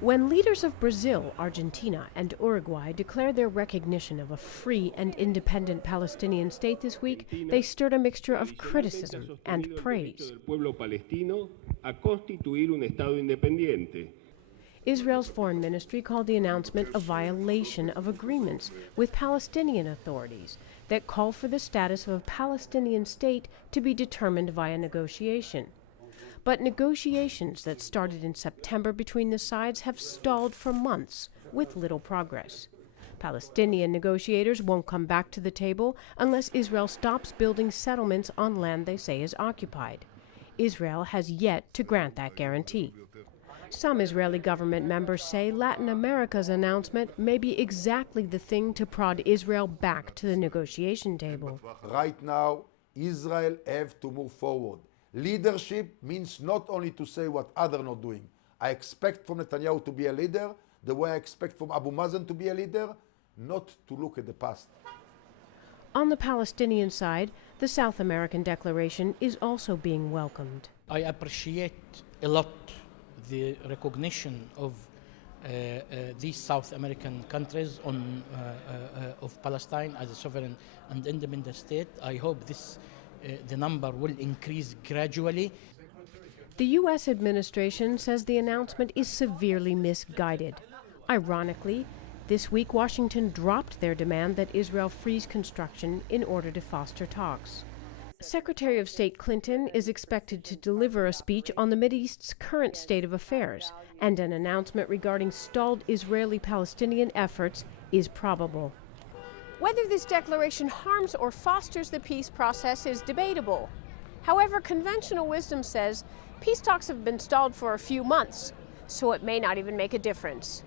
When leaders of Brazil, Argentina, and Uruguay declared their recognition of a free and independent Palestinian state this week, they stirred a mixture of criticism and praise. Israel's foreign ministry called the announcement a violation of agreements with Palestinian authorities that call for the status of a Palestinian state to be determined via negotiation. But negotiations that started in September between the sides have stalled for months with little progress. Palestinian negotiators won't come back to the table unless Israel stops building settlements on land they say is occupied. Israel has yet to grant that guarantee. Some Israeli government members say Latin America's announcement may be exactly the thing to prod Israel back to the negotiation table. Right now, Israel have to move forward. Leadership means not only to say what others are not doing. I expect from Netanyahu to be a leader, the way I expect from Abu Mazen to be a leader, not to look at the past. On the Palestinian side, the South American declaration is also being welcomed. I appreciate a lot the recognition of these South American countries of Palestine as a sovereign and independent state. I hope the number will increase gradually. The U.S. administration says the announcement is severely misguided. Ironically, this week Washington dropped their demand that Israel freeze construction in order to foster talks. Secretary of State Clinton is expected to deliver a speech on the Mideast's current state of affairs, and an announcement regarding stalled Israeli-Palestinian efforts is probable. Whether this declaration harms or fosters the peace process is debatable. However, conventional wisdom says peace talks have been stalled for a few months, so it may not even make a difference.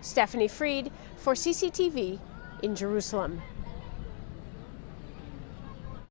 Stephanie Freed for CCTV in Jerusalem.